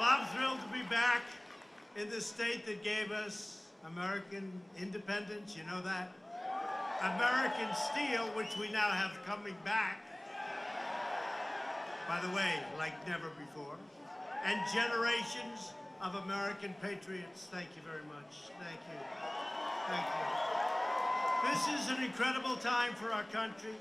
Well, I'm thrilled to be back in the state that gave us American independence, you know that? American steel, which we now have coming back, by the way, like never before, and generations of American patriots. Thank you very much. Thank you. Thank you. This is an incredible time for our country.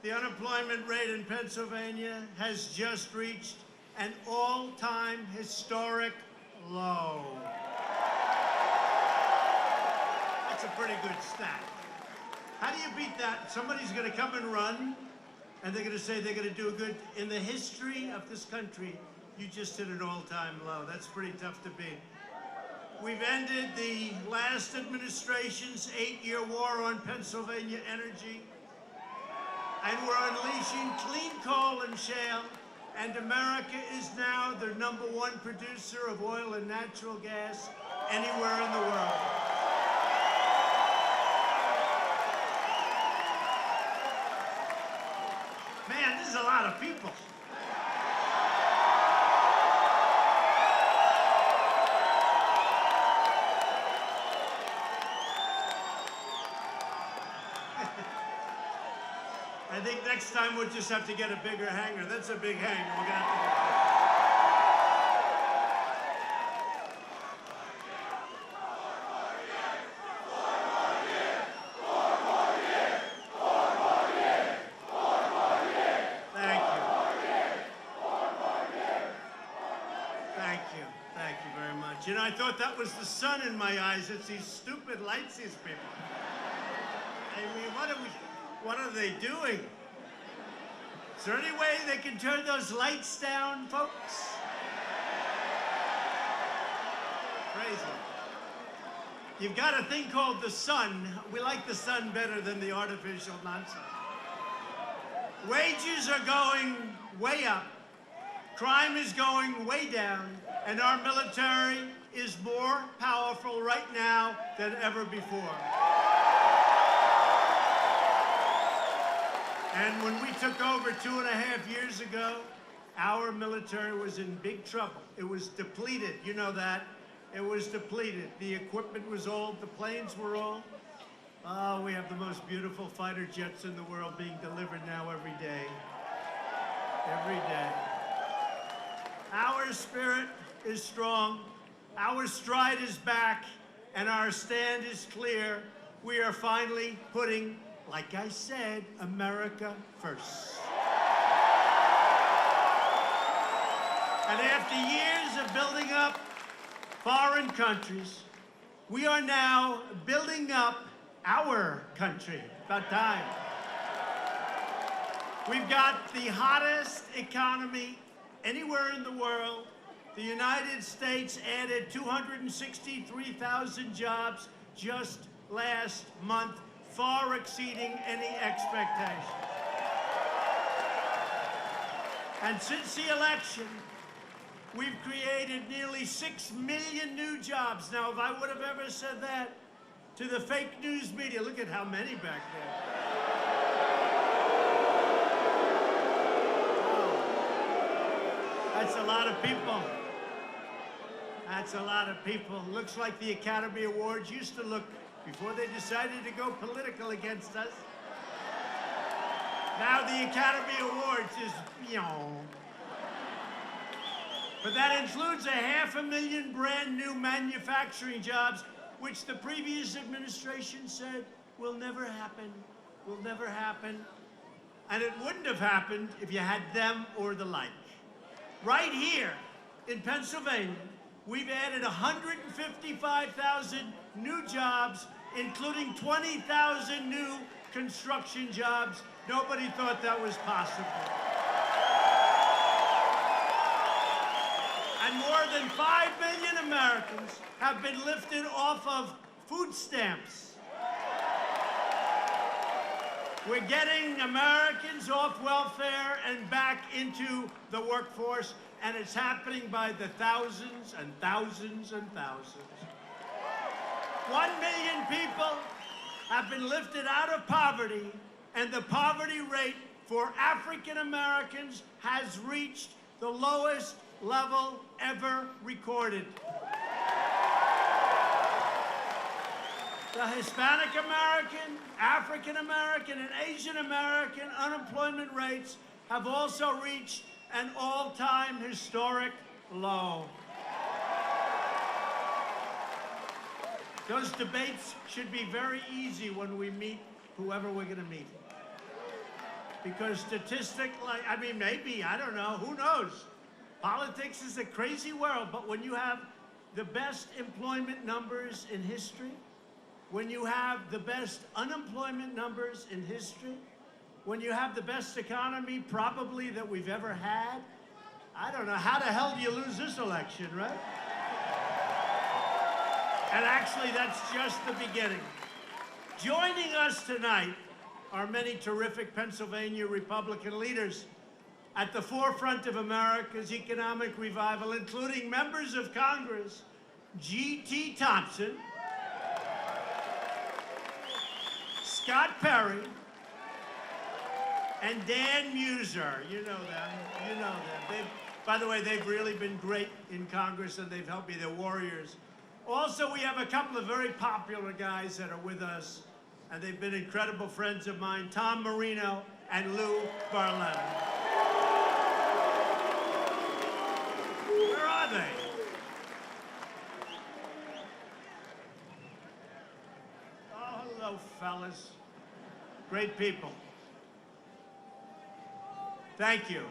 The unemployment rate in Pennsylvania has just reached an all-time historic low. That's a pretty good stat. How do you beat that? Somebody's going to come and run, and they're going to say they're going to do good. In the history of this country, you just hit an all-time low. That's pretty tough to beat. We've ended the last administration's 8-year war on Pennsylvania energy, and we're unleashing clean coal and shale, and America is now the #1 producer of oil and natural gas anywhere in the world. Man, this is a lot of people. I think next time we'll just have to get a bigger hangar. That's a big hangar. We're gonna have Thank you. Thank you very much. You know, I thought that was the sun in my eyes. It's these stupid lights, these people. I mean, what are they doing? Is there any way they can turn those lights down, folks? Crazy. You've got a thing called the sun. We like the sun better than the artificial nonsense. Wages are going way up. Crime is going way down. And our military is more powerful right now than ever before. And when we took over 2.5 years ago, our military was in big trouble. It was depleted, you know that. It was depleted. The equipment was old, the planes were old. Oh, we have the most beautiful fighter jets in the world being delivered now every day. Every day. Our spirit is strong, our stride is back, and our stand is clear. We are finally putting, like I said, America first. And after years of building up foreign countries, we are now building up our country. About time. We've got the hottest economy anywhere in the world. The United States added 263,000 jobs just last month, far exceeding any expectations. And since the election, we've created nearly 6 million new jobs. Now, if I would have ever said that to the fake news media, look at how many back there. That's a lot of people. That's a lot of people. Looks like the Academy Awards used to look before they decided to go political against us. Now the Academy Awards is, But that includes 500,000 brand new manufacturing jobs, which the previous administration said will never happen, will never happen. And it wouldn't have happened if you had them or the like. Right here in Pennsylvania, we've added 155,000 new jobs, including 20,000 new construction jobs. Nobody thought that was possible. And more than 5 million Americans have been lifted off of food stamps. We're getting Americans off welfare and back into the workforce, and it's happening by the thousands and thousands and thousands. 1 million people have been lifted out of poverty, and the poverty rate for African Americans has reached the lowest level ever recorded. The Hispanic American, African American, and Asian American unemployment rates have also reached an all-time historic low. Those debates should be very easy when we meet whoever we're going to meet. Because statistically, I mean, maybe, I don't know, who knows? Politics is a crazy world, but when you have the best employment numbers in history, when you have the best unemployment numbers in history, when you have the best economy probably that we've ever had, I don't know, how the hell do you lose this election, right? And actually, that's just the beginning. Joining us tonight are many terrific Pennsylvania Republican leaders at the forefront of America's economic revival, including members of Congress, G.T. Thompson, Scott Perry, and Dan Muser. You know them. You know them. By the way, they've really been great in Congress, and they've helped me. They're warriors. Also, we have a couple of very popular guys that are with us, and they've been incredible friends of mine, Tom Marino and Lou Barletta. Where are they? Oh, hello, fellas. Great people. Thank you.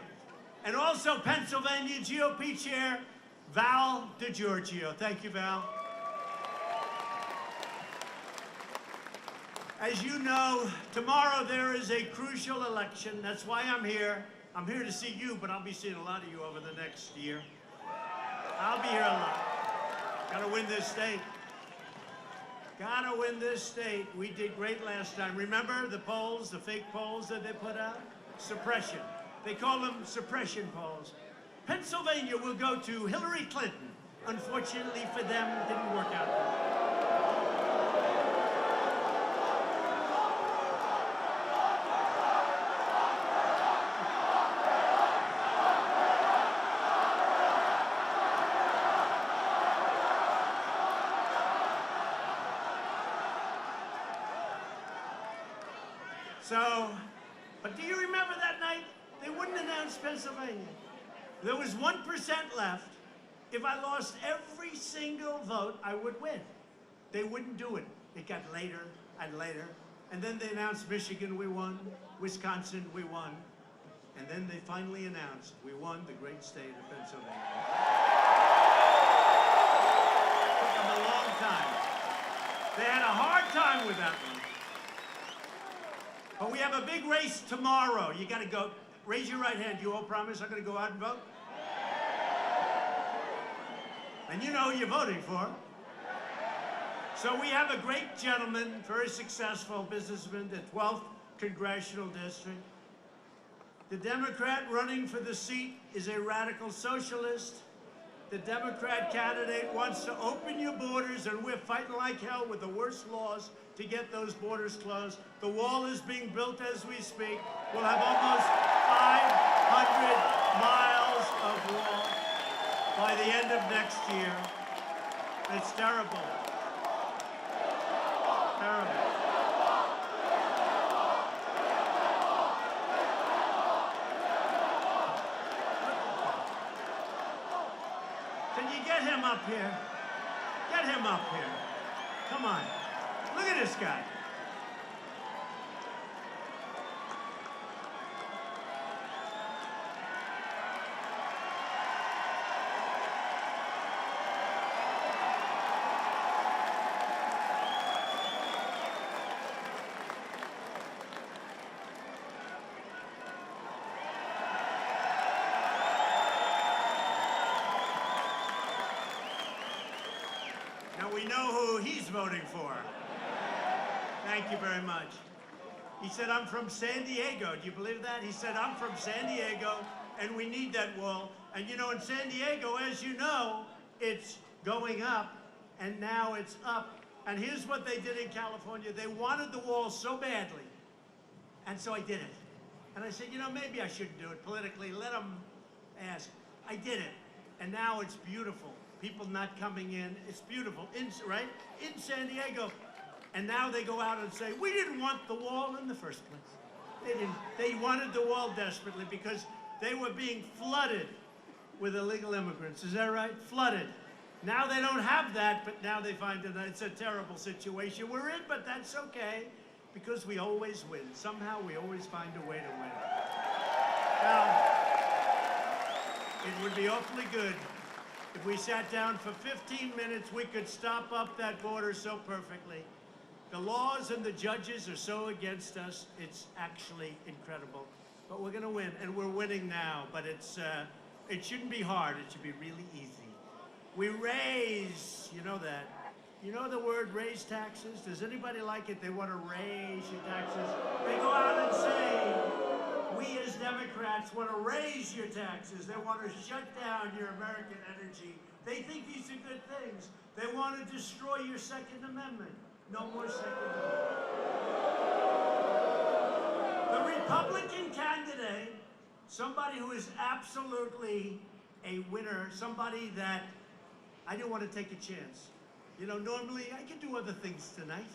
And also Pennsylvania GOP Chair Val DeGiorgio. Thank you, Val. As you know, tomorrow there is a crucial election. That's why I'm here. I'm here to see you, but I'll be seeing a lot of you over the next year. I'll be here a lot. Gotta win this state. Gotta win this state. We did great last time. Remember the polls, the fake polls that they put out? Suppression. They call them suppression polls. Pennsylvania will go to Hillary Clinton. Unfortunately for them, it didn't work out. So, but do you remember that night? They wouldn't announce Pennsylvania. There was 1% left. If I lost every single vote, I would win. They wouldn't do it. It got later and later. And then they announced Michigan, we won. Wisconsin, we won. And then they finally announced we won the great state of Pennsylvania. Took them a long time. They had a hard time with that one. But we have a big race tomorrow. You got to go. Raise your right hand. You all promise I'm going to go out and vote? And you know who you're voting for. So we have a great gentleman, very successful businessman, the 12th Congressional District. The Democrat running for the seat is a radical socialist. The Democrat candidate wants to open your borders, and we're fighting like hell with the worst laws to get those borders closed. The wall is being built as we speak. We'll have almost 500 miles of wall by the end of next year. It's terrible. Terrible. Can you get him up here? Get him up here. Come on. Look at this guy. Now we know who he's voting for. Thank you very much. He said, I'm from San Diego. Do you believe that? He said, I'm from San Diego, and we need that wall. And you know, in San Diego, as you know, it's going up, and now it's up. And here's what they did in California. They wanted the wall so badly, and so I did it. And I said, you know, maybe I shouldn't do it politically. Let them ask. I did it. And now it's beautiful. People not coming in. It's beautiful, right? In San Diego. And now they go out and say, we didn't want the wall in the first place. They didn't. They wanted the wall desperately because they were being flooded with illegal immigrants. Is that right? Flooded. Now they don't have that, but now they find that it's a terrible situation we're in, but that's okay because we always win. Somehow we always find a way to win. Now, it would be awfully good if we sat down for 15 minutes. We could stop up that border so perfectly. The laws and the judges are so against us, it's actually incredible. But we're gonna win, and we're winning now, but it shouldn't be hard, it should be really easy. We raise, you know that. You know the word raise taxes? Does anybody like it? They wanna raise your taxes. They go out and say, we as Democrats wanna raise your taxes. They wanna shut down your American energy. They think these are good things. They wanna destroy your Second Amendment. No more Second Amendment. The Republican candidate, somebody who is absolutely a winner, somebody that I didn't want to take a chance. You know, normally I could do other things tonight.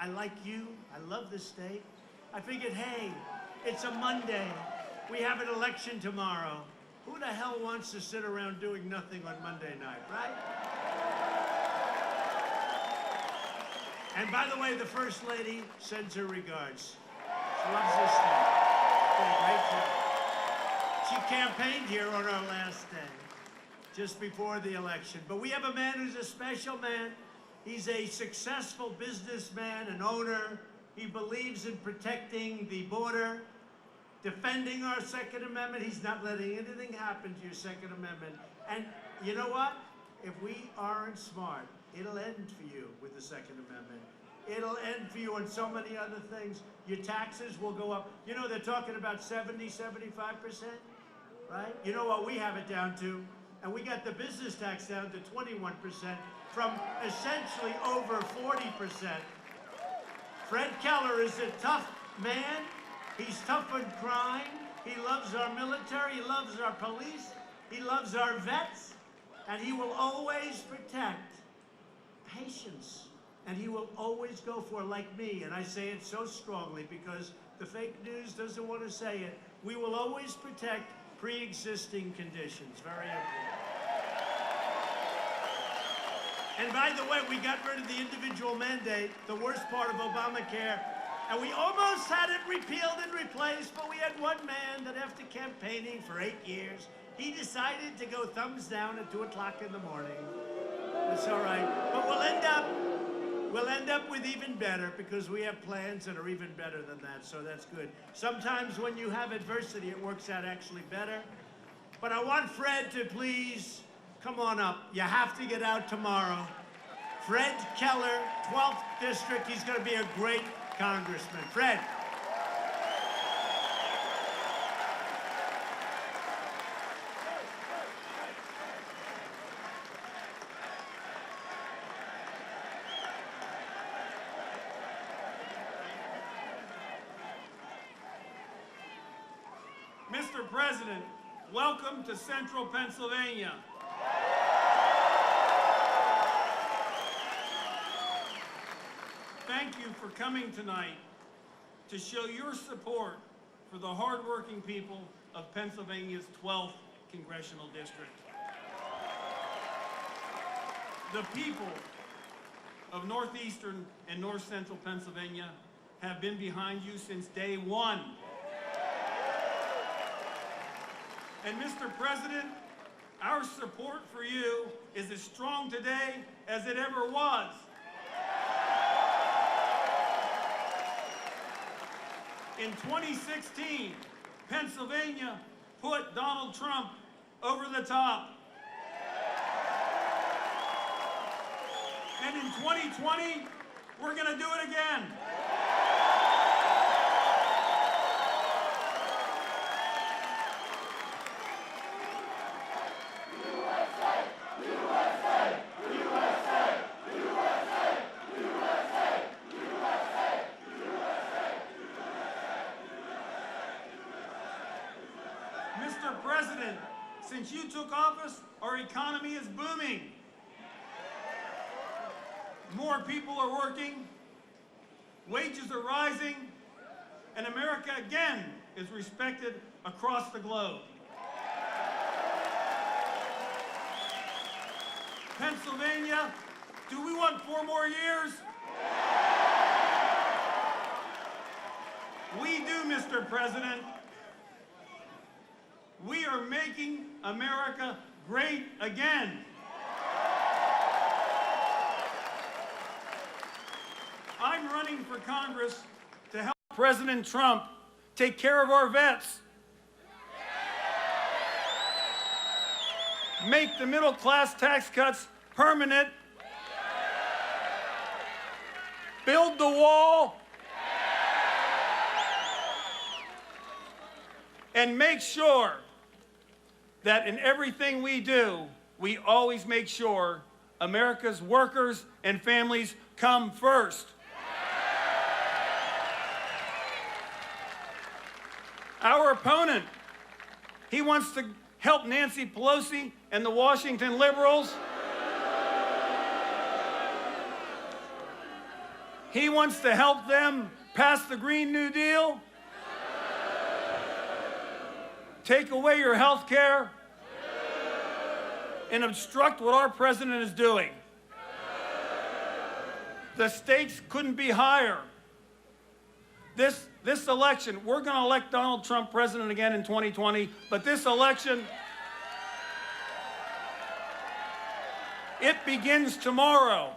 I like you. I love this state. I figured, hey, it's a Monday. We have an election tomorrow. Who the hell wants to sit around doing nothing on Monday night, right? And by the way, the First Lady sends her regards. She loves this state. Did a great job. She campaigned here on our last day, just before the election. But we have a man who's a special man. He's a successful businessman, an owner. He believes in protecting the border, defending our Second Amendment. He's not letting anything happen to your Second Amendment. And you know what? If we aren't smart, it'll end for you with the Second Amendment. It'll end for you on so many other things. Your taxes will go up. You know, they're talking about 70, 75%, right? You know what we have it down to? And we got the business tax down to 21% from essentially over 40%. Fred Keller is a tough man. He's tough on crime. He loves our military. He loves our police. He loves our vets. And he will always protect patience. And he will always go for, like me, and I say it so strongly because the fake news doesn't want to say it, we will always protect pre-existing conditions. Very important. And by the way, we got rid of the individual mandate, the worst part of Obamacare, and we almost had it repealed and replaced, but we had one man that after campaigning for 8 years, he decided to go thumbs down at 2 o'clock in the morning. That's all right. But we'll end up with even better because we have plans that are even better than that, so that's good. Sometimes when you have adversity, it works out actually better. But I want Fred to please come on up. You have to get out tomorrow. Fred Keller, 12th District. He's going to be a great congressman. Fred. Mr. President, welcome to Central Pennsylvania. Thank you for coming tonight to show your support for the hardworking people of Pennsylvania's 12th Congressional District. The people of northeastern and north central Pennsylvania have been behind you since day one. And Mr. President, our support for you is as strong today as it ever was. In 2016, Pennsylvania put Donald Trump over the top. And in 2020, we're going to do it again. Mr. President, Since you took office, our economy is booming. More people are working, wages are rising, and America again is respected across the globe. Pennsylvania, do we want 4 more years? We do, Mr. President. We are making America great again. I'm running for Congress to help President Trump take care of our vets, make the middle-class tax cuts permanent, build the wall, and make sure that in everything we do, we always make sure America's workers and families come first. Our opponent, he wants to help Nancy Pelosi and the Washington liberals. He wants to help them pass the Green New Deal, take away your health care, and obstruct what our president is doing. The stakes couldn't be higher. This election, we're going to elect Donald Trump president again in 2020, but this election, it begins tomorrow.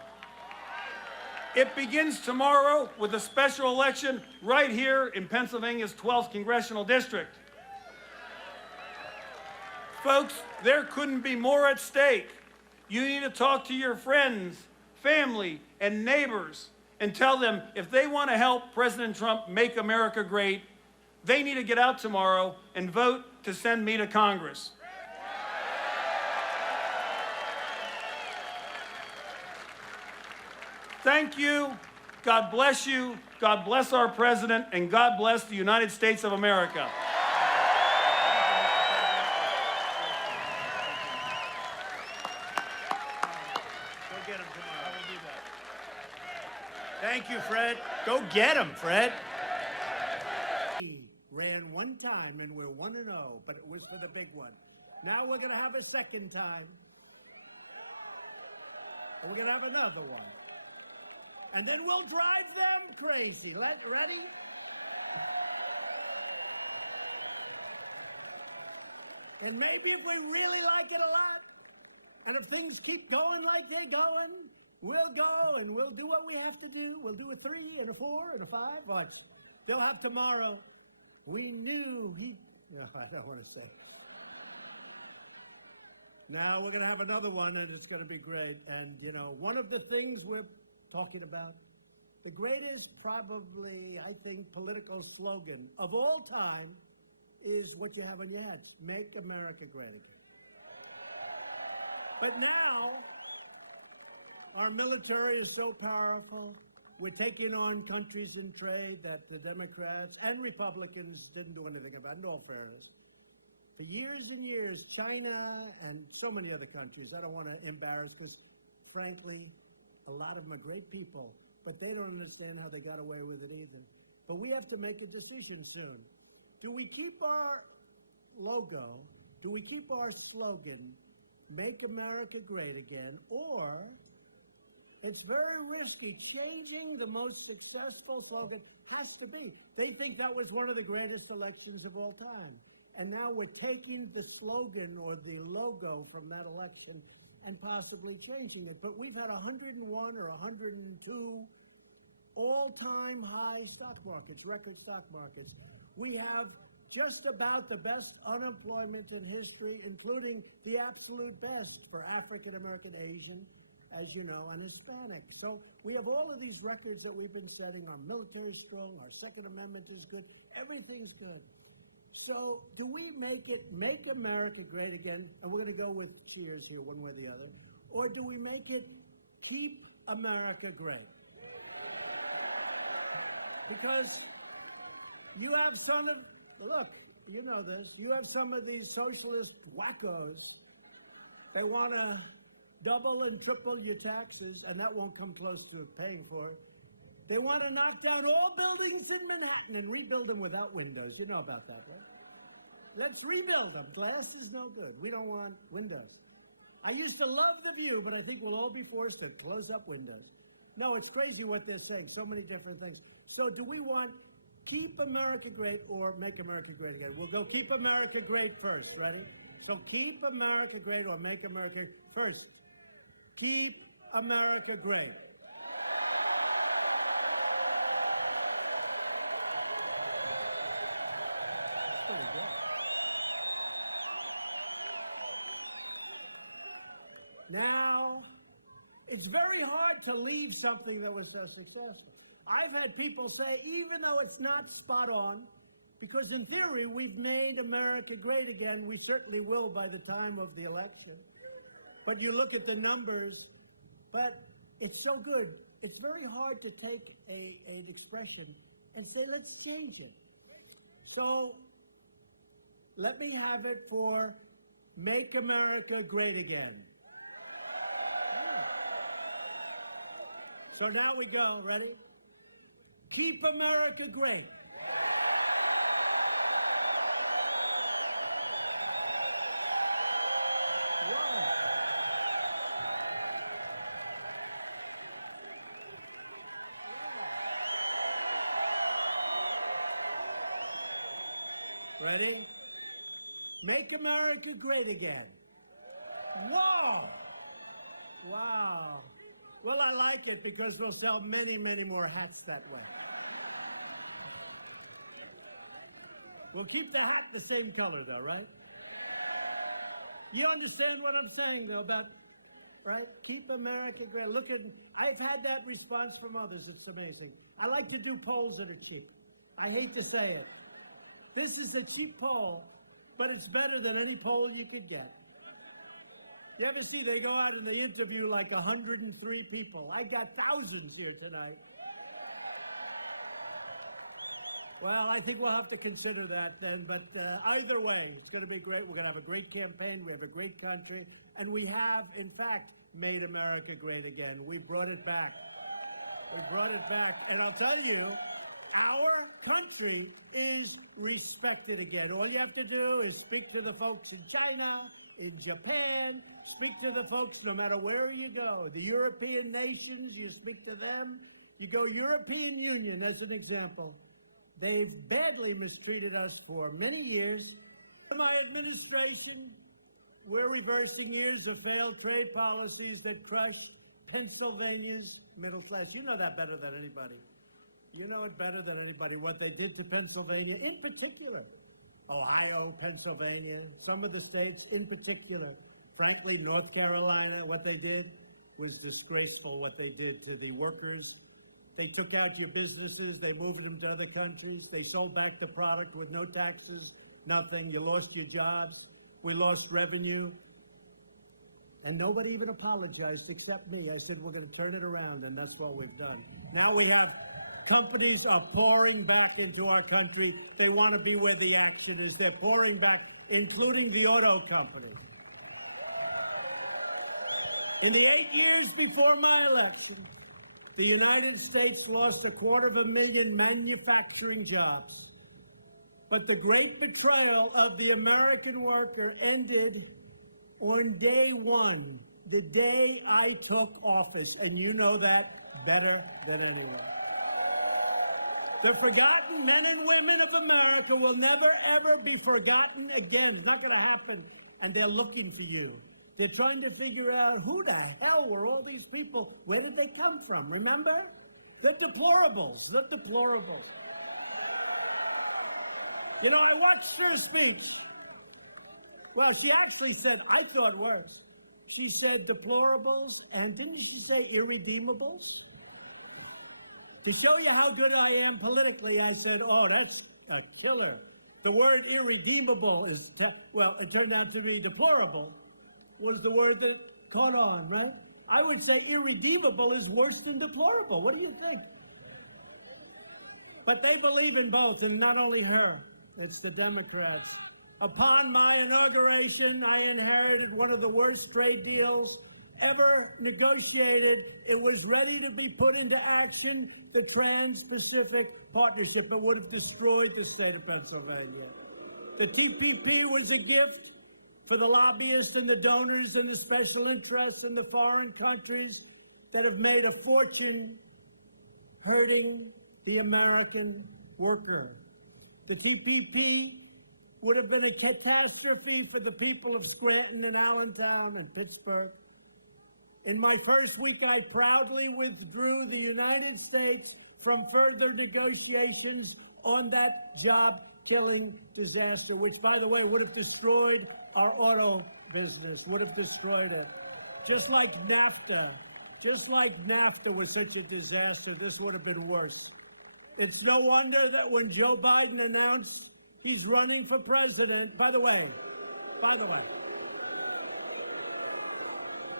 It begins tomorrow with a special election right here in Pennsylvania's 12th congressional district. Folks, there couldn't be more at stake. You need to talk to your friends, family, and neighbors and tell them if they want to help President Trump make America great, they need to get out tomorrow and vote to send me to Congress. Thank you. God bless you. God bless our president, and God bless the United States of America. Thank you, Fred. Go get him, Fred. Ran one time and we're 1-0, but it was for the big one. Now we're going to have a second time. And we're going to have another one. And then we'll drive them crazy. Ready? And maybe if we really like it a lot, and if things keep going like they're going, we'll go and we'll do what we have to do. We'll do a 3 and a 4 and a 5. But they'll have tomorrow. We knew he... No, I don't want to say. Now we're going to have another one, and it's going to be great. And, you know, one of the things we're talking about, the greatest probably, I think, political slogan of all time is what you have on your heads. Make America great again. But now... our military is so powerful. We're taking on countries in trade that the Democrats and Republicans didn't do anything about, in all fairness. For years and years, China and so many other countries, I don't want to embarrass because, frankly, a lot of them are great people, but they don't understand how they got away with it either. But we have to make a decision soon. Do we keep our logo? Do we keep our slogan, Make America Great Again, or... it's very risky. Changing the most successful slogan has to be. They think that was one of the greatest elections of all time. And now we're taking the slogan or the logo from that election and possibly changing it. But we've had 101 or 102 all-time high stock markets, record stock markets. We have just about the best unemployment in history, including the absolute best for African American, Asian, as you know, and Hispanic. So we have all of these records that we've been setting. Our military is strong, our Second Amendment is good, everything's good. So do we make America great again, and we're going to go with cheers here one way or the other, or do we make it keep America great? Because you have some of, look, you know this. You have some of these socialist wackos. They want to double and triple your taxes, and that won't come close to paying for it. They want to knock down all buildings in Manhattan and rebuild them without windows. You know about that, right? Let's rebuild them. Glass is no good. We don't want windows. I used to love the view, but I think we'll all be forced to close up windows. No, it's crazy what they're saying. So many different things. So do we want keep America great or make America great again? We'll go keep America great first. Ready? So keep America great or make America first. Keep America great. There we go. Now, it's very hard to leave something that was so successful. I've had people say, even though it's not spot on, because in theory we've made America great again, we certainly will by the time of the election. But you look at the numbers, but it's so good. It's very hard to take an expression and say, let's change it. So let me have it for Make America Great Again. So now we go, ready? Keep America great. Wow. Ready? Make America great again. Wow. Wow. Well, I like it because we'll sell many, many more hats that way. We'll keep the hat the same color, though, right? You understand what I'm saying, though, about, right? Keep America great. Look at, I've had that response from others. It's amazing. I like to do polls that are cheap. I hate to say it. This is a cheap poll, but it's better than any poll you could get. You ever see they go out and they interview like 103 people? I got thousands here tonight. Well, I think we'll have to consider that then, but either way, it's going to be great. We're going to have a great campaign. We have a great country, and we have, in fact, made America great again. We brought it back. We brought it back, and I'll tell you, our country is respected again. All you have to do is speak to the folks in China, in Japan, speak to the folks no matter where you go. The European nations, you speak to them. You go European Union as an example. They've badly mistreated us for many years. In my administration, we're reversing years of failed trade policies that crushed Pennsylvania's middle class. You know that better than anybody. You know it better than anybody, what they did to Pennsylvania in particular. Ohio, Pennsylvania, some of the states in particular. Frankly, North Carolina, what they did was disgraceful, what they did to the workers. They took out your businesses, they moved them to other countries, they sold back the product with no taxes, nothing. You lost your jobs, we lost revenue. And nobody even apologized except me. I said, we're going to turn it around, and that's what we've done. Now we have companies are pouring back into our country. They want to be where the action is. They're pouring back, including the auto companies. In the 8 years before my election, the United States lost 250,000 manufacturing jobs. But the great betrayal of the American worker ended on day one, the day I took office, and you know that better than anyone. The forgotten men and women of America will never, ever be forgotten again. It's not going to happen, and they're looking for you. They're trying to figure out who the hell were all these people? Where did they come from? Remember? They're deplorables. They're deplorables. You know, I watched her speech. Well, she actually said, I thought worse. She said deplorables, and didn't she say irredeemables? To show you how good I am politically, I said, oh, that's a killer. The word irredeemable is, well, it turned out to be deplorable, was the word that caught on, right? I would say irredeemable is worse than deplorable. What do you think? But they believe in both, and not only her. It's the Democrats. Upon my inauguration, I inherited one of the worst trade deals ever negotiated. It was ready to be put into action, the Trans-Pacific Partnership. It would have destroyed the state of Pennsylvania. The TPP was a gift for the lobbyists and the donors and the special interests in the foreign countries that have made a fortune hurting the American worker. The TPP would have been a catastrophe for the people of Scranton and Allentown and Pittsburgh. In my first week, I proudly withdrew the United States from further negotiations on that job-killing disaster, which, by the way, would have destroyed our auto business, would have destroyed it. Just like NAFTA was such a disaster, this would have been worse. It's no wonder that when Joe Biden announced he's running for president, by the way,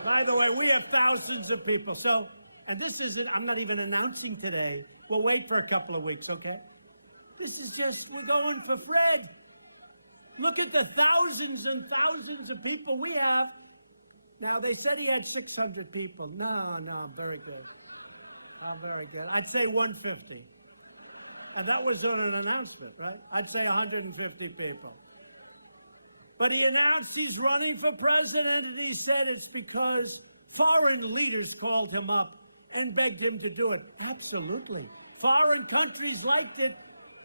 we have thousands of people. So, and this isn't, I'm not even announcing today. We'll wait for a couple of weeks, okay? This is just, we're going for Fred. Look at the thousands and thousands of people we have. Now, they said he had 600 people. No, I'm very good. I'm very good. I'd say 150. And that was on an announcement, right? I'd say 150 people. But he announced he's running for president, and he said it's because foreign leaders called him up and begged him to do it. Absolutely. Foreign countries liked it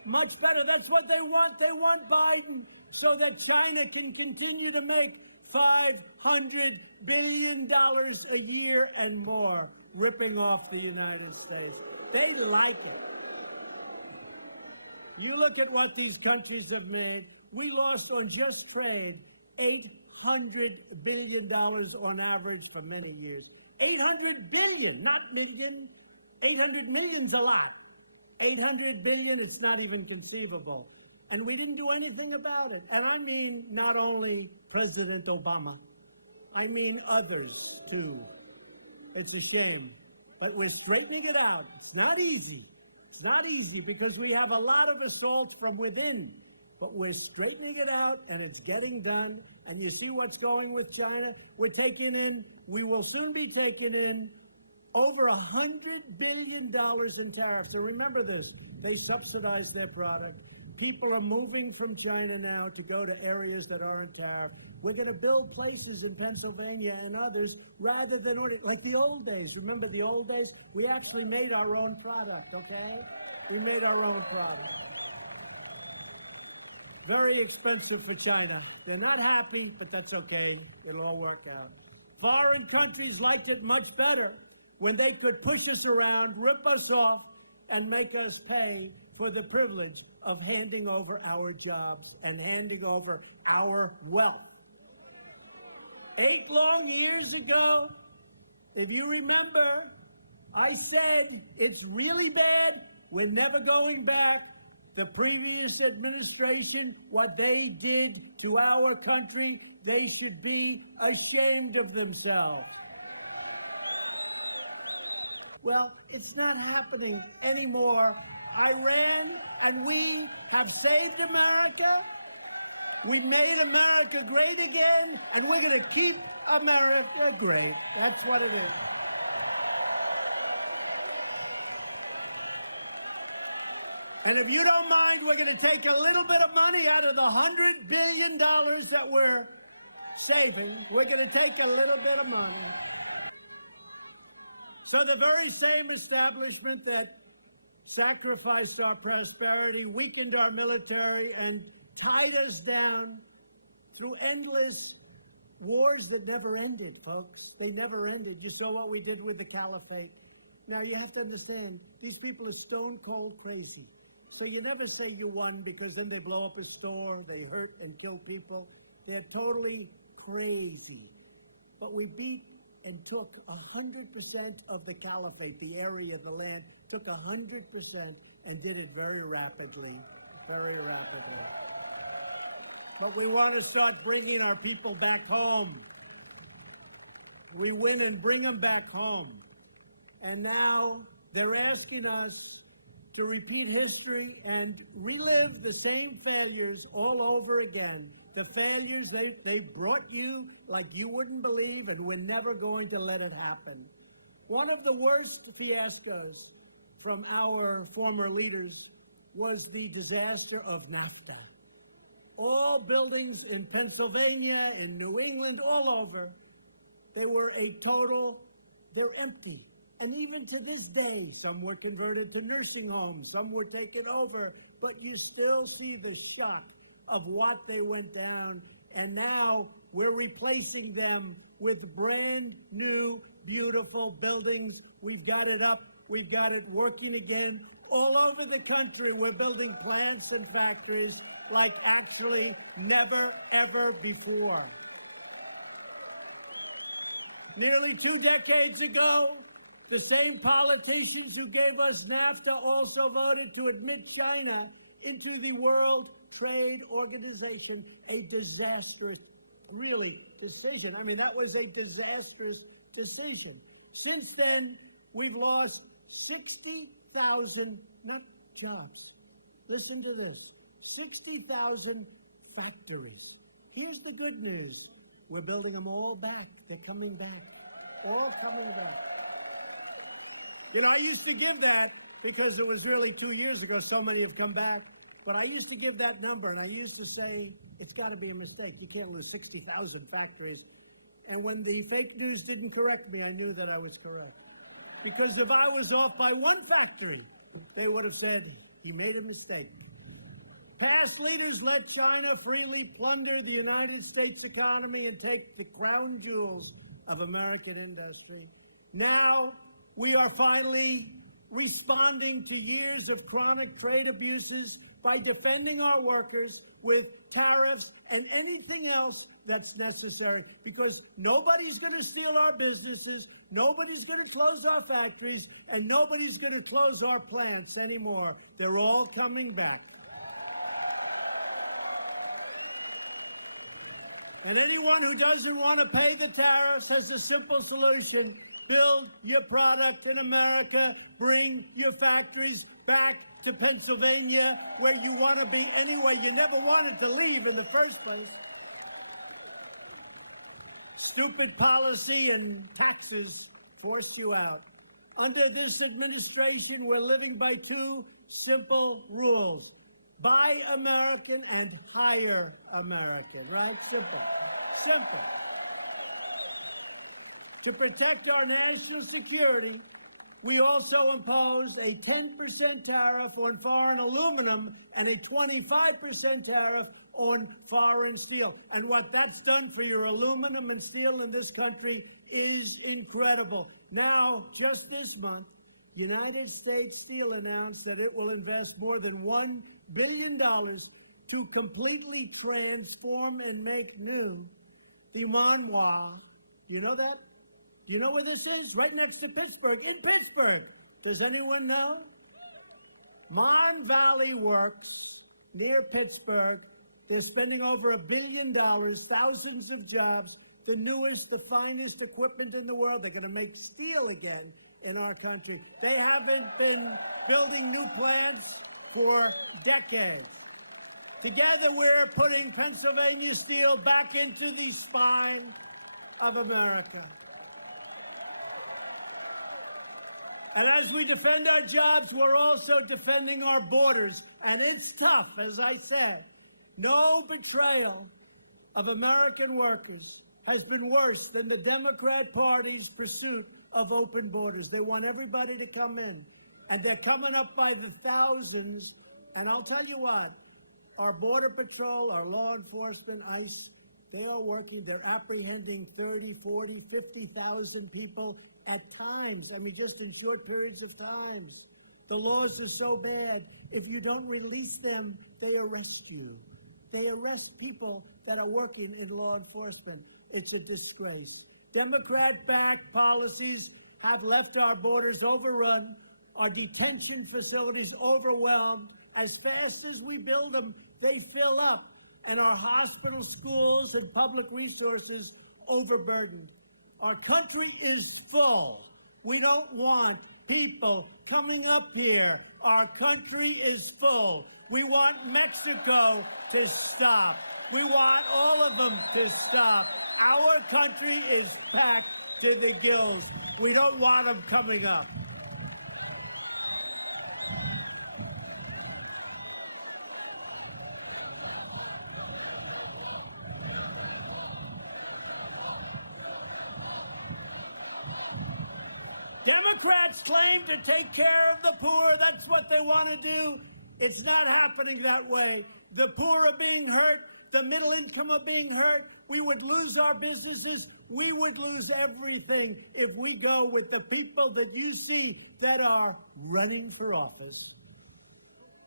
much better. That's what they want. They want Biden so that China can continue to make $500 billion a year and more, ripping off the United States. They like it. You look at what these countries have made. We lost on just trade $800 billion on average for many years. 800 billion, not million. 800 million's a lot. 800 billion, it's not even conceivable. And we didn't do anything about it. And I mean not only President Obama, I mean others too. It's a shame. But we're straightening it out. It's not easy. It's not easy because we have a lot of assault from within. But we're straightening it out, and it's getting done. And you see what's going with China? We will soon be taking in over $100 billion in tariffs. So remember this, they subsidize their product. People are moving from China now to go to areas that aren't tariffed. We're going to build places in Pennsylvania and others rather than like the old days. Remember the old days? We actually made our own product, okay? We made our own product. Very expensive for China. They're not happy, but that's okay. It'll all work out. Foreign countries liked it much better when they could push us around, rip us off, and make us pay for the privilege of handing over our jobs and handing over our wealth. 8 long years ago, if you remember, I said, it's really bad, we're never going back. The previous administration, what they did to our country, they should be ashamed of themselves. Well, it's not happening anymore. I ran, and we have saved America. We made America great again, and we're going to keep America great. That's what it is. And if you don't mind, we're going to take a little bit of money out of the $100 billion that we're saving. We're going to take a little bit of money. So the very same establishment that sacrificed our prosperity, weakened our military, and tied us down through endless wars that never ended, folks. They never ended. You saw what we did with the caliphate. Now, you have to understand, these people are stone cold crazy. So you never say you won because then they blow up a store, they hurt and kill people. They're totally crazy. But we beat and took 100% of the caliphate, the area, the land, took 100% and did it very rapidly, very rapidly. But we want to start bringing our people back home. We win and bring them back home. And now they're asking us to repeat history and relive the same failures all over again. The failures they brought you like you wouldn't believe, and we're never going to let it happen. One of the worst fiascos from our former leaders was the disaster of NAFTA. All buildings in Pennsylvania, in New England, all over, they're empty. And even to this day, some were converted to nursing homes, some were taken over, but you still see the shock of what they went down. And now we're replacing them with brand new, beautiful buildings. We've got it up, we've got it working again. All over the country, we're building plants and factories like actually never, ever before. Nearly 2 decades ago, the same politicians who gave us NAFTA also voted to admit China into the World Trade Organization, a disastrous, really, decision. I mean, that was a disastrous decision. Since then, we've lost 60,000, not jobs. Listen to this, 60,000 factories. Here's the good news. We're building them all back. They're coming back. All coming back. You know, I used to give that because it was really 2 years ago, so many have come back. But I used to give that number, and I used to say, it's got to be a mistake. You can't lose 60,000 factories. And when the fake news didn't correct me, I knew that I was correct. Because if I was off by one factory, they would have said, he made a mistake. Past leaders let China freely plunder the United States economy and take the crown jewels of American industry. Now, we are finally responding to years of chronic trade abuses by defending our workers with tariffs and anything else that's necessary, because nobody's going to steal our businesses, nobody's going to close our factories, and nobody's going to close our plants anymore. They're all coming back. And anyone who doesn't want to pay the tariffs has a simple solution. Build your product in America. Bring your factories back to Pennsylvania, where you want to be anyway. You never wanted to leave in the first place. Stupid policy and taxes forced you out. Under this administration, we're living by 2 simple rules. Buy American and hire American, right? Simple. Simple. To protect our national security, we also impose a 10% tariff on foreign aluminum and a 25% tariff on foreign steel. And what that's done for your aluminum and steel in this country is incredible. Now, just this month, United States Steel announced that it will invest more than $1 billion to completely transform and make new the Manoir. You know that? You know where this is? Right next to Pittsburgh. In Pittsburgh. Does anyone know? Mon Valley Works near Pittsburgh. They're spending over $1 billion, thousands of jobs, the newest, the finest equipment in the world. They're going to make steel again in our country. They haven't been building new plants for decades. Together, we're putting Pennsylvania steel back into the spine of America. And as we defend our jobs, we're also defending our borders. And it's tough, as I said. No betrayal of American workers has been worse than the Democrat Party's pursuit of open borders. They want everybody to come in. And they're coming up by the thousands. And I'll tell you what, our Border Patrol, our law enforcement, ICE, they are working. They're apprehending 30, 40, 50,000 people at times. I mean, just in short periods of times. The laws are so bad, if you don't release them, they arrest you. They arrest people that are working in law enforcement. It's a disgrace. Democrat-backed policies have left our borders overrun, our detention facilities overwhelmed. As fast as we build them, they fill up, and our hospitals, schools, and public resources overburdened. Our country is full. We don't want people coming up here Our country is full. We want Mexico to stop. We want all of them to stop. Our country is packed to the gills. We don't want them coming up. Democrats claim to take care of the poor. That's what they want to do. It's not happening that way. The poor are being hurt. The middle income are being hurt. We would lose our businesses. We would lose everything if we go with the people that you see that are running for office.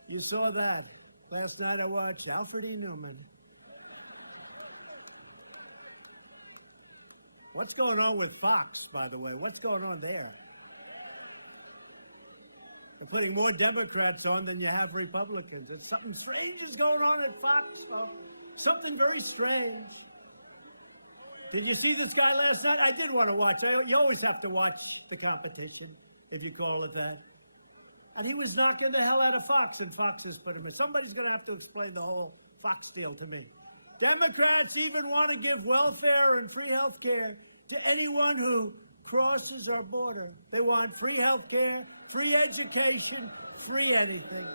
You saw that. Last night I watched Alfred E. Newman. What's going on with Fox, by the way? What's going on there? They're putting more Democrats on than you have Republicans. It's something strange is going on at Fox, though. Something very strange. Did you see this guy last night? I did want to watch. You always have to watch the competition, if you call it that. And he was knocking the hell out of Fox, and Fox is putting him. Somebody's going to have to explain the whole Fox deal to me. Democrats even want to give welfare and free health care to anyone who crosses our border. They want free health care, free education, free anything.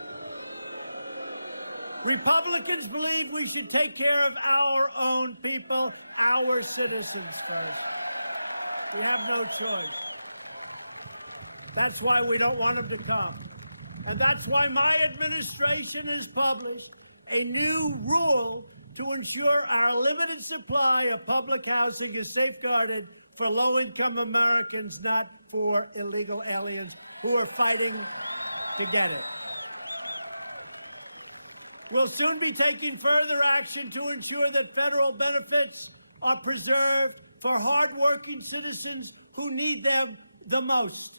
Republicans believe we should take care of our own people, our citizens first. We have no choice. That's why we don't want them to come. And that's why my administration has published a new rule to ensure our limited supply of public housing is safeguarded for low-income Americans, not for illegal aliens who are fighting to get it. We'll soon be taking further action to ensure that federal benefits are preserved for hardworking citizens who need them the most.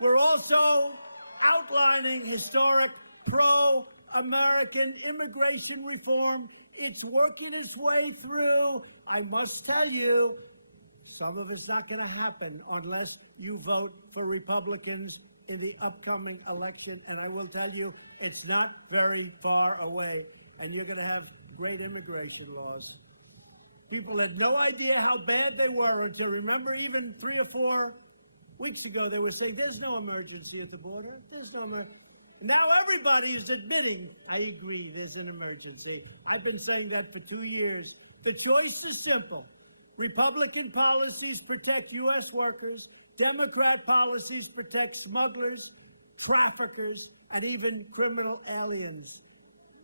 We're also outlining historic pro-American immigration reform. It's working its way through. I must tell you, some of it's not going to happen unless you vote for Republicans in the upcoming election. And I will tell you, it's not very far away. And you're going to have great immigration laws. People had no idea how bad they were until, remember, even 3 or 4 weeks ago, they were saying, there's no emergency at the border. There's no emergency. Now everybody is admitting, I agree, there's an emergency. I've been saying that for 2 years. The choice is simple. Republican policies protect U.S. workers. Democrat policies protect smugglers, traffickers, and even criminal aliens.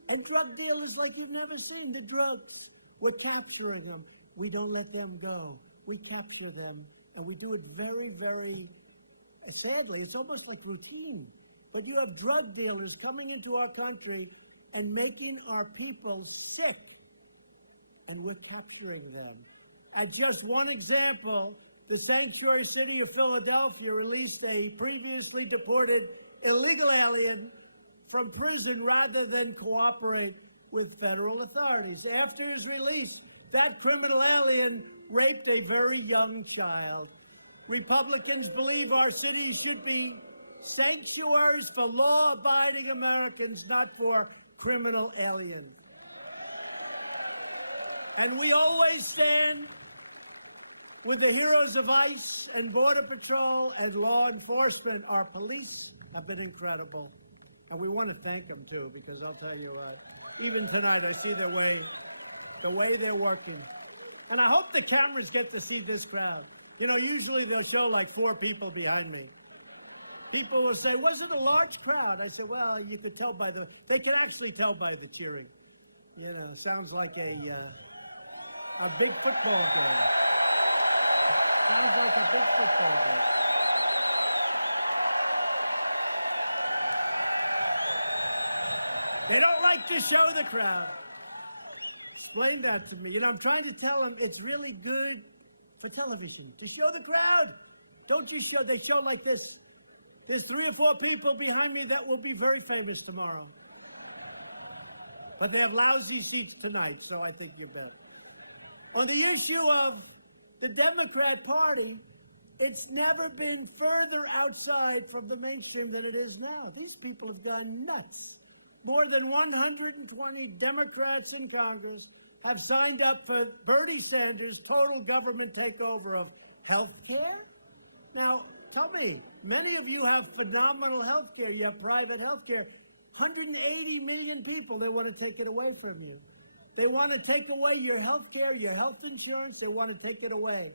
And drug dealers like you've never seen. The drugs, we're capturing them. We don't let them go. We capture them. And we do it very, very sadly. It's almost like routine. But you have drug dealers coming into our country and making our people sick. And we're capturing them. As just one example, the sanctuary city of Philadelphia released a previously deported illegal alien from prison rather than cooperate with federal authorities. After his release, that criminal alien raped a very young child. Republicans believe our cities should be sanctuaries for law-abiding Americans, not for criminal aliens. And we always stand with the heroes of ICE and Border Patrol and law enforcement. Our police have been incredible. And we want to thank them, too, because I'll tell you what, even tonight I see the way they're working. And I hope the cameras get to see this crowd. You know, usually they'll show like 4 people behind me. People will say, was it a large crowd? I said, well, you could tell by they can actually tell by the cheering. You know, sounds like a big football game. Sounds like a big football game. They don't like to show the crowd. Explain that to me. You know, I'm trying to tell them it's really good for television to show the crowd. Don't you show, they show like this. There's 3 or 4 people behind me that will be very famous tomorrow. But they have lousy seats tonight, so I think you bet. On the issue of the Democrat Party, It's never been further outside from the mainstream than it is now. These people have gone nuts. More than 120 Democrats in Congress have signed up for Bernie Sanders' total government takeover of health care. Now, tell me, many of you have phenomenal health care. You have private health care. 180 million people, they want to take it away from you. They want to take away your health care, your health insurance. They want to take it away.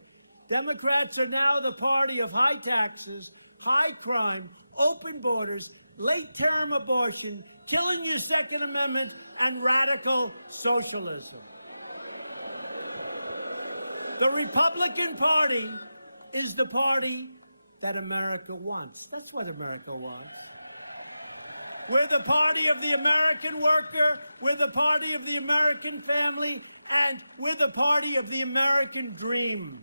Democrats are now the party of high taxes, high crime, open borders, late-term abortion, killing the Second Amendment, and radical socialism. The Republican Party is the party that America wants. That's what America wants. We're the party of the American worker, we're the party of the American family, and we're the party of the American dream.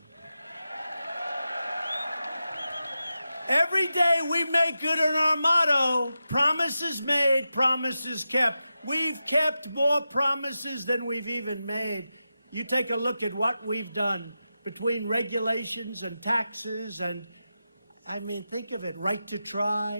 Every day we make good on our motto, promises made, promises kept. We've kept more promises than we've even made. You take a look at what we've done between regulations and taxes and, think of it, right to try.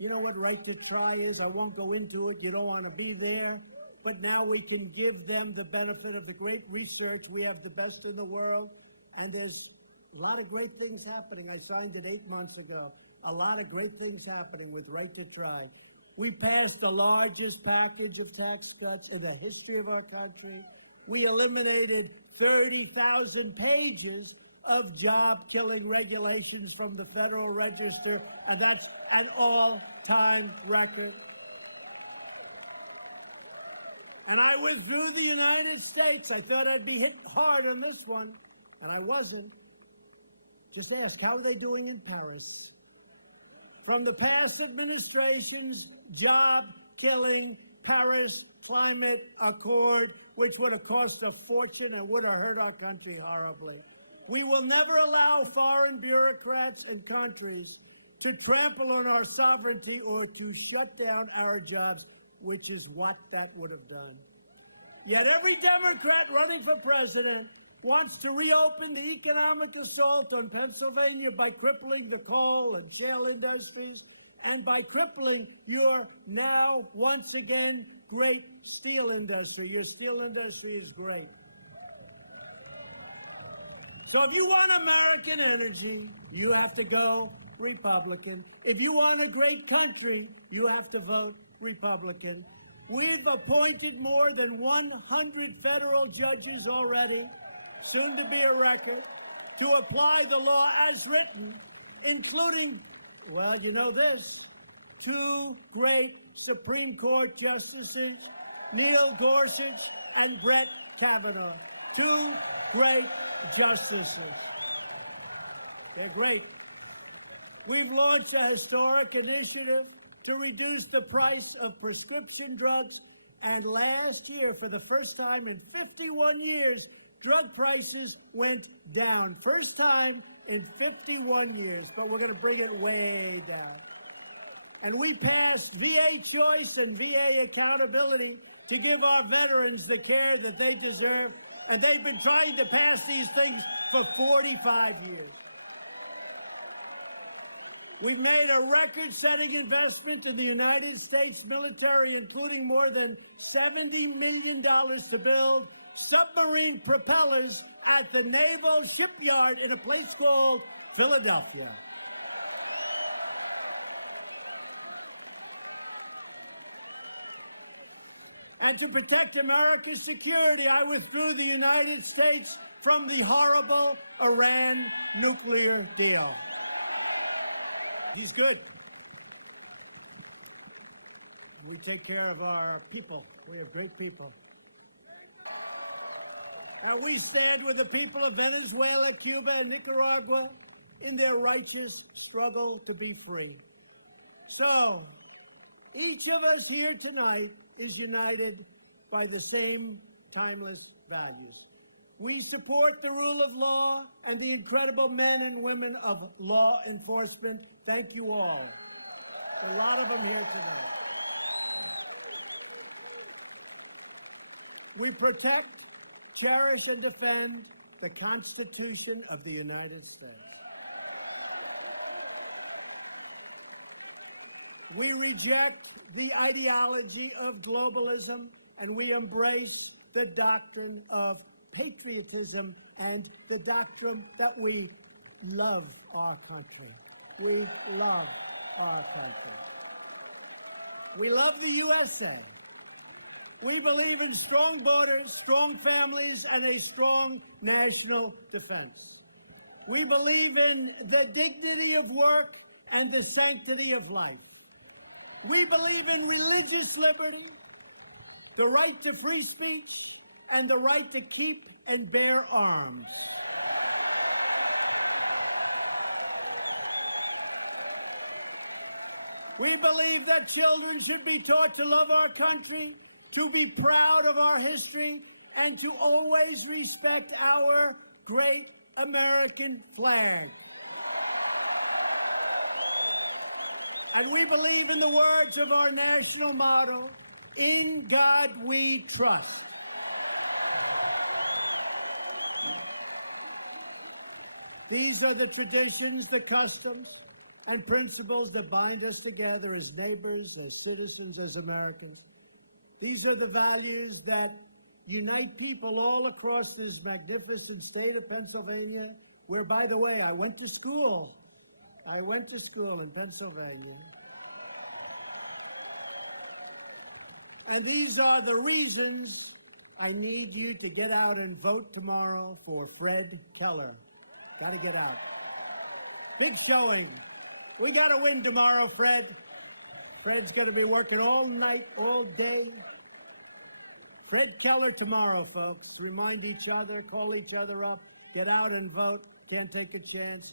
You know what right to try is? I won't go into it. You don't want to be there. But now we can give them the benefit of the great research. We have the best in the world. And there's a lot of great things happening. I signed it 8 months ago. A lot of great things happening with right to try. We passed the largest package of tax cuts in the history of our country. We eliminated 30,000 pages of job-killing regulations from the Federal Register, and that's an all-time record. And I withdrew the United States. I thought I'd be hit hard on this one, and I wasn't. Just ask, how are they doing in Paris? From the past administration's job-killing Paris Climate Accord, which would have cost a fortune and would have hurt our country horribly. We will never allow foreign bureaucrats and countries to trample on our sovereignty or to shut down our jobs, which is what that would have done. Yet every Democrat running for president wants to reopen the economic assault on Pennsylvania by crippling the coal and shale industries and by crippling your now, once again, great steel industry. Your steel industry is great. So if you want American energy, you have to go Republican. If you want a great country, you have to vote Republican. We've appointed more than 100 federal judges already, soon to be a record, to apply the law as written, including, well, you know this, 2 great Supreme Court justices, Neil Gorsuch and Brett Kavanaugh. 2 great justices. They're great. We've launched a historic initiative to reduce the price of prescription drugs, and last year, for the first time in 51 years, drug prices went down. First time in 51 years, but we're going to bring it way down. And we passed VA choice and VA accountability to give our veterans the care that they deserve, and they've been trying to pass these things for 45 years. We've made a record-setting investment in the United States military, including more than $70 million to build submarine propellers at the Naval Shipyard in a place called Philadelphia. And to protect America's security, I withdrew the United States from the horrible Iran nuclear deal. He's good. We take care of our people. We have great people. And we stand with the people of Venezuela, Cuba, and Nicaragua in their righteous struggle to be free. So, each of us here tonight is united by the same timeless values. We support the rule of law and the incredible men and women of law enforcement. Thank you all. A lot of them here tonight. We protect, cherish, and defend the Constitution of the United States. We reject the ideology of globalism, and we embrace the doctrine of patriotism and the doctrine that we love our country. We love our country. We love the USA. We believe in strong borders, strong families, and a strong national defense. We believe in the dignity of work and the sanctity of life. We believe in religious liberty, the right to free speech, and the right to keep and bear arms. We believe that children should be taught to love our country, to be proud of our history, and to always respect our great American flag. And we believe in the words of our national motto, "In God we trust." These are the traditions, the customs, and principles that bind us together as neighbors, as citizens, as Americans. These are the values that unite people all across this magnificent state of Pennsylvania, where, by the way, I went to school. I went to school in Pennsylvania. And these are the reasons I need you to get out and vote tomorrow for Fred Keller. Got to get out. Big showing. We got to win tomorrow, Fred. Fred's going to be working all night, all day. Fred Keller tomorrow, folks. Remind each other, call each other up, get out and vote. Can't take a chance.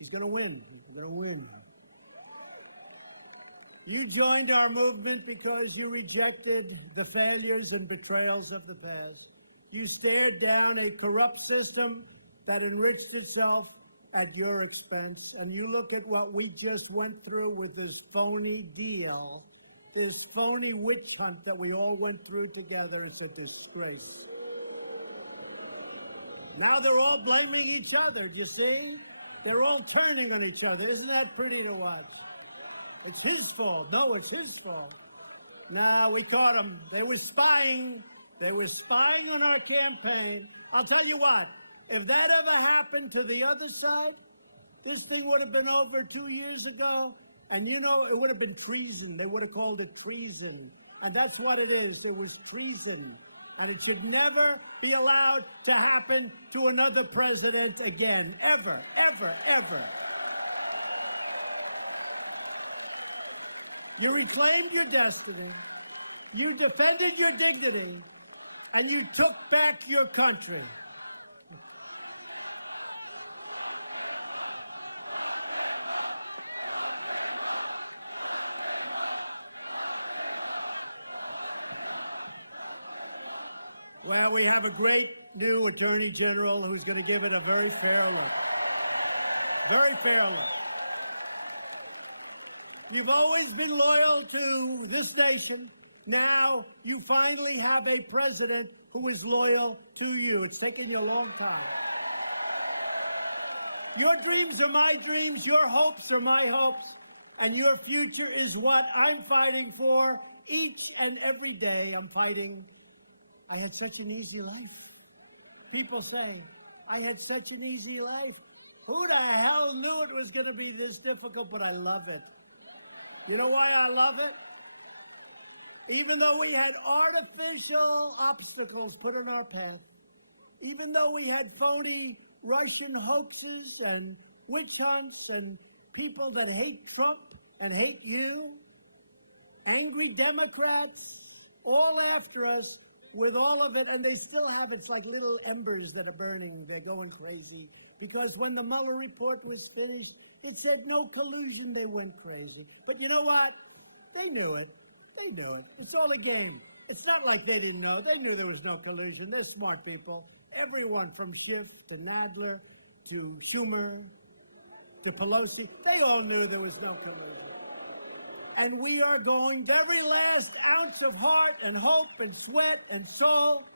He's going to win. He's going to win. You joined our movement because you rejected the failures and betrayals of the past. You stared down a corrupt system that enriched itself at your expense. And you look at what we just went through with this phony deal, this phony witch hunt that we all went through together. It's a disgrace. Now they're all blaming each other, do you see? They're all turning on each other. Isn't that pretty to watch? It's his fault. No, it's his fault. Now, we caught them. They were spying. They were spying on our campaign. I'll tell you what, if that ever happened to the other side, this thing would have been over 2 years ago. And you know, it would have been treason. They would have called it treason. And that's what it is. It was treason. And it should never be allowed to happen to another president again. Ever, ever, ever. You reclaimed your destiny. You defended your dignity. And you took back your country. Well, we have a great new Attorney General who's going to give it a very fair look. Very fair look. You've always been loyal to this nation. Now you finally have a president who is loyal to you. It's taken you a long time. Your dreams are my dreams. Your hopes are my hopes. And your future is what I'm fighting for each and every day. I'm fighting. I had such an easy life. People say, I had such an easy life. Who the hell knew it was going to be this difficult? But I love it. You know why I love it? Even though we had artificial obstacles put in our path, even though we had phony Russian hoaxes and witch hunts and people that hate Trump and hate you, angry Democrats, all after us with all of it, and they still have it's like little embers that are burning. They're going crazy. Because when the Mueller report was finished, it said no collusion. They went crazy. But you know what? They knew it. They knew it. It's all a game. It's not like they didn't know. They knew there was no collusion. They're smart people. Everyone from Schiff to Nadler to Schumer to Pelosi, they all knew there was no collusion. And we are going, every last ounce of heart and hope and sweat and soul,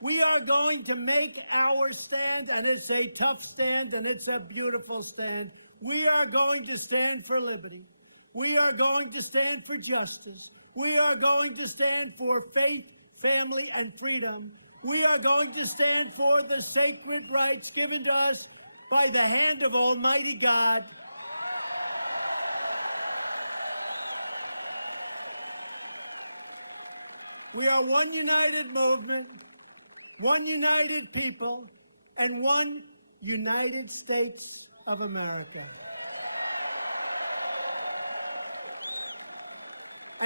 we are going to make our stand, and it's a tough stand, and it's a beautiful stand. We are going to stand for liberty. We are going to stand for justice. We are going to stand for faith, family, and freedom. We are going to stand for the sacred rights given to us by the hand of Almighty God. We are one united movement, one united people, and one United States of America.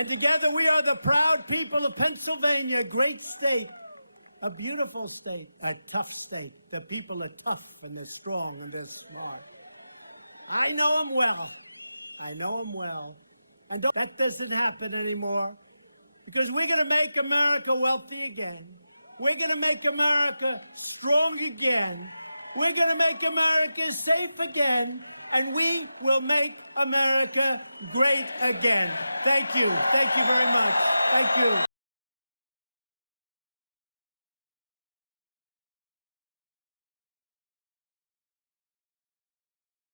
And together we are the proud people of Pennsylvania, a great state, a beautiful state, a tough state. The people are tough and they're strong and they're smart. I know them well. I know them well. And that doesn't happen anymore because we're going to make America wealthy again. We're going to make America strong again. We're going to make America safe again. And we will make America great again. Thank you. Thank you very much. Thank you.